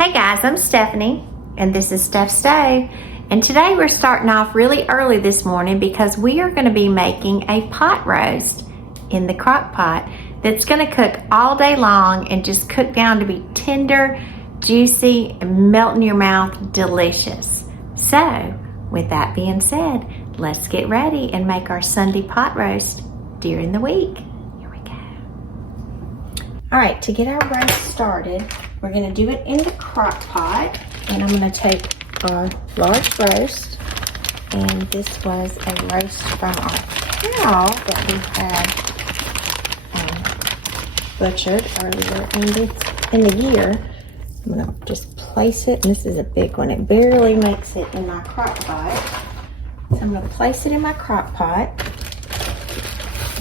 Hey guys, I'm Stephanie, and this is Steph's Stove. And today we're starting off really early this morning because we are going to be making a pot roast in the crock pot that's going to cook all day long and just cook down to be tender, juicy, and melt in your mouth, delicious. So, with that being said, let's get ready and make our Sunday pot roast during the week. Here we go. All right, to get our roast started, we're going to do it in the crock pot, and I'm going to take our large roast, and this was a roast from our cow that we had butchered earlier in the year. I'm going to just place it, and this is a big one. It barely makes it in my crock pot. So I'm going to place it in my crock pot.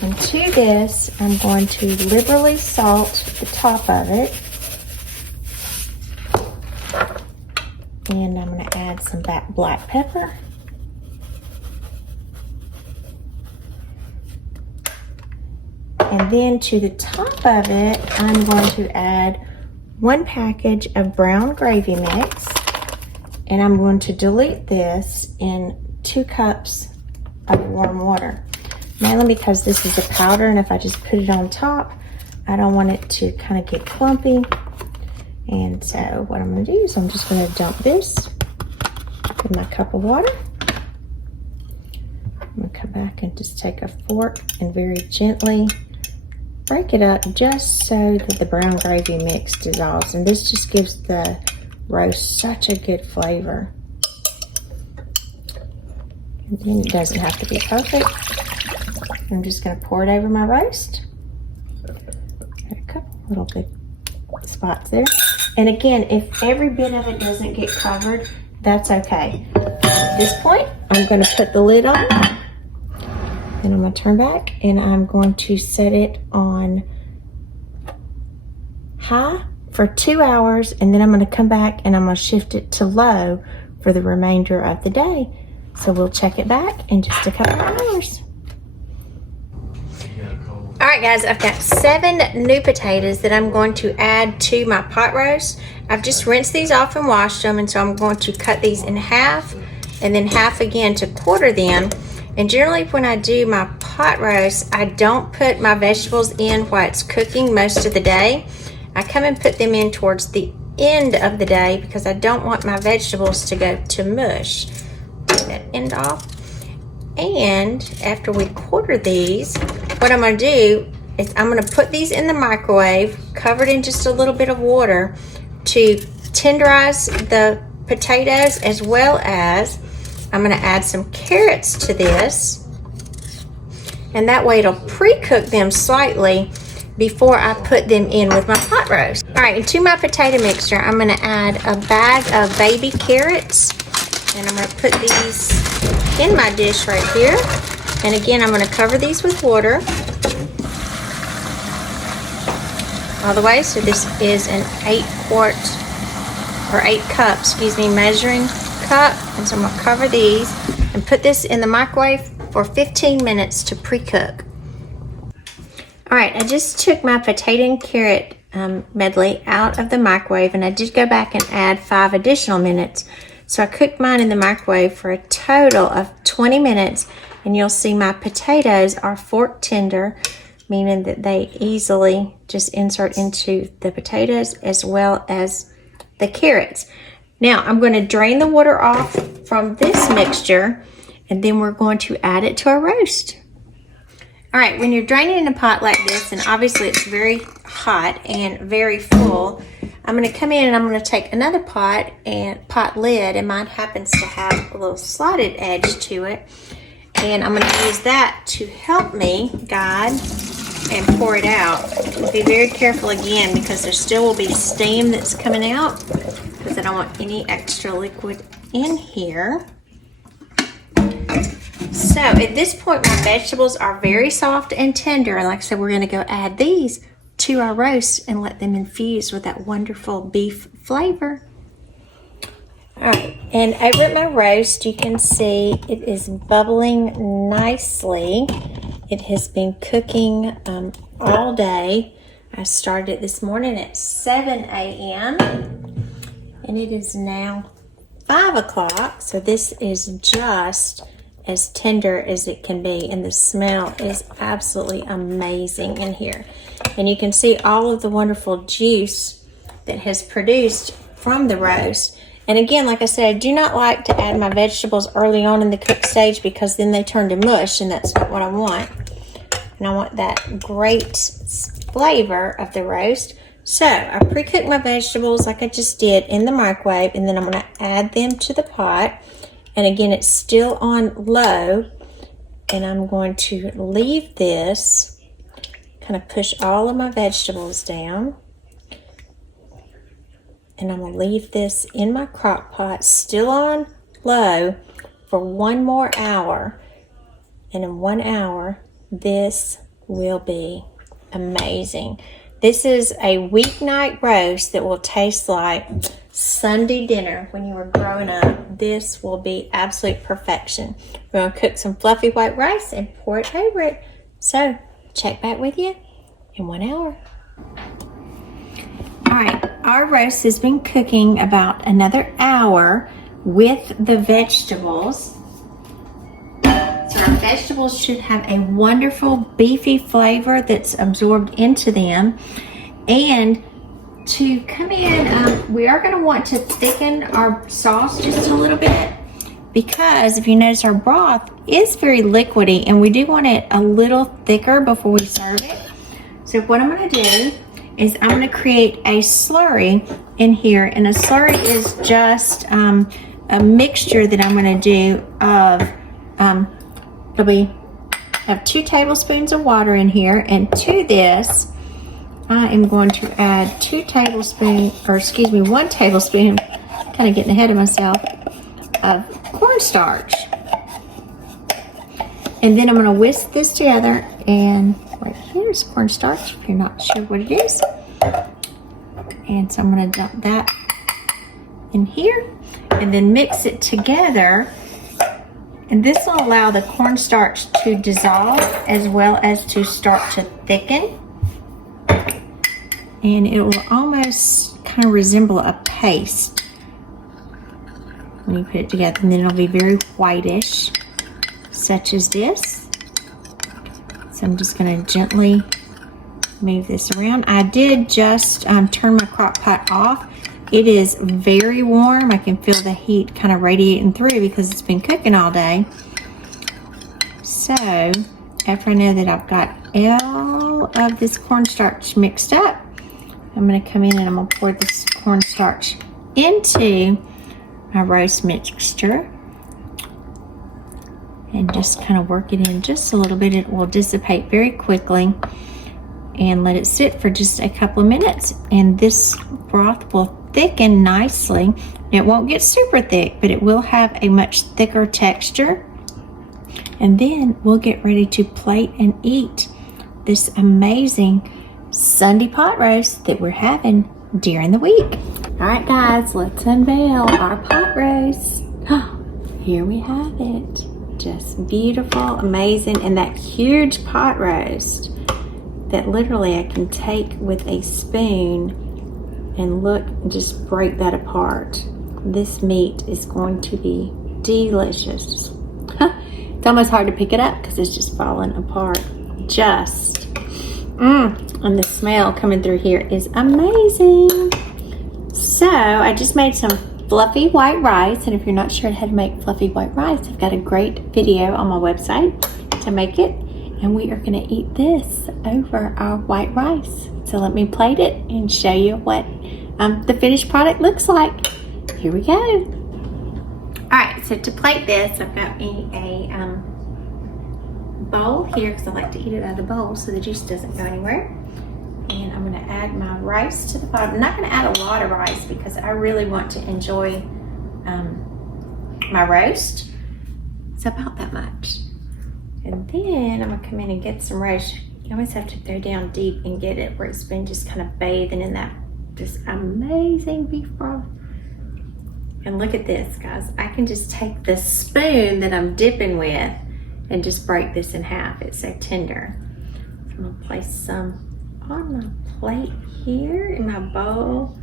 And to this, I'm going to liberally salt the top of it. And I'm going to add some black pepper. And then to the top of it, I'm going to add 1 package of brown gravy mix. And I'm going to dilute this in 2 cups of warm water. Mainly because this is a powder, and if I just put it on top, I don't want it to kind of get clumpy. And so what I'm going to do is I'm just going to dump this in my cup of water. I'm going to come back and just take a fork and very gently break it up just so that the brown gravy mix dissolves. And this just gives the roast such a good flavor. And then it doesn't have to be perfect. I'm just going to pour it over my roast. Got a couple little good spots there. And again, if every bit of it doesn't get covered, that's okay. At this point, I'm going to put the lid on. Then I'm going to turn back and I'm going to set it on high for 2 hours. And then I'm going to come back and I'm going to shift it to low for the remainder of the day. So we'll check it back in just a couple of hours. All right, guys, I've got 7 new potatoes that I'm going to add to my pot roast. I've just rinsed these off and washed them, and so I'm going to cut these in half and then half again to quarter them. And generally when I do my pot roast, I don't put my vegetables in while it's cooking most of the day. I come and put them in towards the end of the day because I don't want my vegetables to go to mush. Take that end off. And after we quarter these, what I'm going to do is I'm going to put these in the microwave, covered in just a little bit of water, to tenderize the potatoes, as well as I'm going to add some carrots to this. And that way it'll pre-cook them slightly before I put them in with my pot roast. All right, and to my potato mixture, I'm going to add a bag of baby carrots. And I'm going to put these in my dish right here. And again, I'm going to cover these with water all the way. So this is an 8 cup, measuring cup. And so I'm going to cover these and put this in the microwave for 15 minutes to pre-cook. All right, I just took my potato and carrot medley out of the microwave, and I did go back and add 5 additional minutes. So I cooked mine in the microwave for a total of 20 minutes, and you'll see my potatoes are fork tender, meaning that they easily just insert into the potatoes as well as the carrots. Now I'm going to drain the water off from this mixture, and then we're going to add it to our roast. All right, when you're draining in a pot like this, and obviously it's very hot and very full, I'm going to come in and I'm going to take another pot lid, and mine happens to have a little slotted edge to it, and I'm going to use that to help me guide and pour it out. Be very careful again because there still will be steam that's coming out because I don't want any extra liquid in here. So at this point, my vegetables are very soft and tender, and like I said, we're going to go add these to our roast and let them infuse with that wonderful beef flavor. All right, and over at my roast, you can see it is bubbling nicely. It has been cooking all day. I started it this morning at 7 a.m. And it is now 5 o'clock, so this is just as tender as it can be, and the smell is absolutely amazing in here. And you can see all of the wonderful juice that has produced from the roast. And again, like I said, I do not like to add my vegetables early on in the cook stage because then they turn to mush, and that's not what I want. And I want that great flavor of the roast. So I pre-cooked my vegetables like I just did in the microwave, and then I'm going to add them to the pot. And again, it's still on low, and I'm going to leave this, kind of push all of my vegetables down. And I'm going to leave this in my crock pot, still on low, for 1 more hour. And in 1 hour, this will be amazing. This is a weeknight roast that will taste like Sunday dinner when you were growing up. This will be absolute perfection. We're going to cook some fluffy white rice and pour it over it. So, check back with you in 1 hour. All right, our roast has been cooking about another hour with the vegetables. So our vegetables should have a wonderful beefy flavor that's absorbed into them. And to come in, we are going to want to thicken our sauce just a little bit, because if you notice, our broth is very liquidy and we do want it a little thicker before we serve it. So what I'm going to do is I'm going to create a slurry in here, and a slurry is just a mixture that I'm going to do of I have 2 tablespoons of water in here, and to this I am going to add 1 tablespoon, kind of getting ahead of myself, of cornstarch. And then I'm going to whisk this together, and right here is cornstarch if you're not sure what it is. And so I'm going to dump that in here and then mix it together. And this will allow the cornstarch to dissolve as well as to start to thicken. And it will almost kind of resemble a paste when you put it together. And then it'll be very whitish, such as this. So I'm just going to gently move this around. I did just turn my crock pot off. It is very warm. I can feel the heat kind of radiating through because it's been cooking all day. So after I know that I've got all of this cornstarch mixed up, I'm going to come in and I'm going to pour this cornstarch into my roast mixture and just kind of work it in just a little bit. It will dissipate very quickly, and let it sit for just a couple of minutes, and this broth will thicken nicely. It won't get super thick, but it will have a much thicker texture. And then we'll get ready to plate and eat this amazing Sunday pot roast that we're having during the week. All right, guys, let's unveil our pot roast. Here we have it. Just beautiful, amazing, and that huge pot roast that literally I can take with a spoon and look and just break that apart. This meat is going to be delicious. It's almost hard to pick it up because it's just falling apart. And the smell coming through here is amazing. So I just made some fluffy white rice, and if you're not sure how to make fluffy white rice, I've got a great video on my website to make it. And we are going to eat this over our white rice. So let me plate it and show you what the finished product looks like. Here we go. All right, so to plate this, I've got me a bowl here because I like to eat it out of the bowl so the juice doesn't go anywhere. And I'm going to add my rice to the bottom. I'm not going to add a lot of rice because I really want to enjoy my roast. It's about that much. And then I'm going to come in and get some roast. You always have to go down deep and get it where it's been just kind of bathing in that just amazing beef broth. And look at this, guys. I can just take the spoon that I'm dipping with and just break this in half. It's so tender. So I'm going to place some on my plate here in my bowl.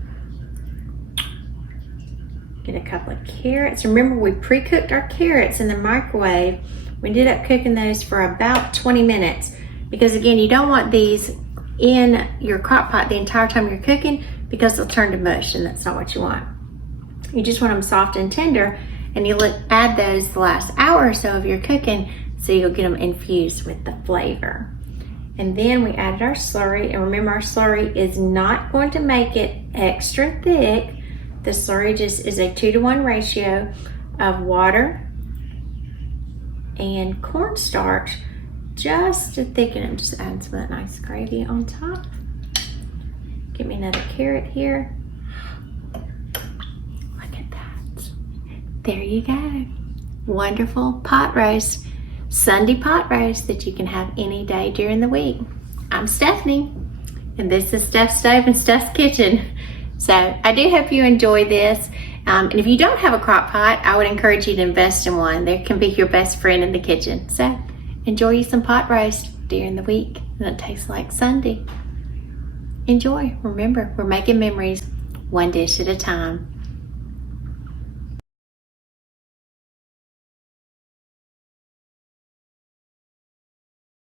Get a couple of carrots. Remember, we pre-cooked our carrots in the microwave. We ended up cooking those for about 20 minutes because again, you don't want these in your crock pot the entire time you're cooking because they'll turn to mush, and that's not what you want. You just want them soft and tender, and you'll add those the last hour or so of your cooking so you'll get them infused with the flavor. And then we added our slurry, and remember, our slurry is not going to make it extra thick. The slurry just is a 2-to-1 ratio of water and cornstarch just to thicken it. Just add some of that nice gravy on top. Give me another carrot here. Look at that. There you go. Wonderful pot roast. Sunday pot roast that you can have any day during the week. I'm Stephanie, and this is Steph's Stove and Steph's Kitchen. So I do hope you enjoy this. And if you don't have a crock pot, I would encourage you to invest in one. They can be your best friend in the kitchen. So enjoy you some pot roast during the week, and it tastes like Sunday. Enjoy. Remember, we're making memories one dish at a time.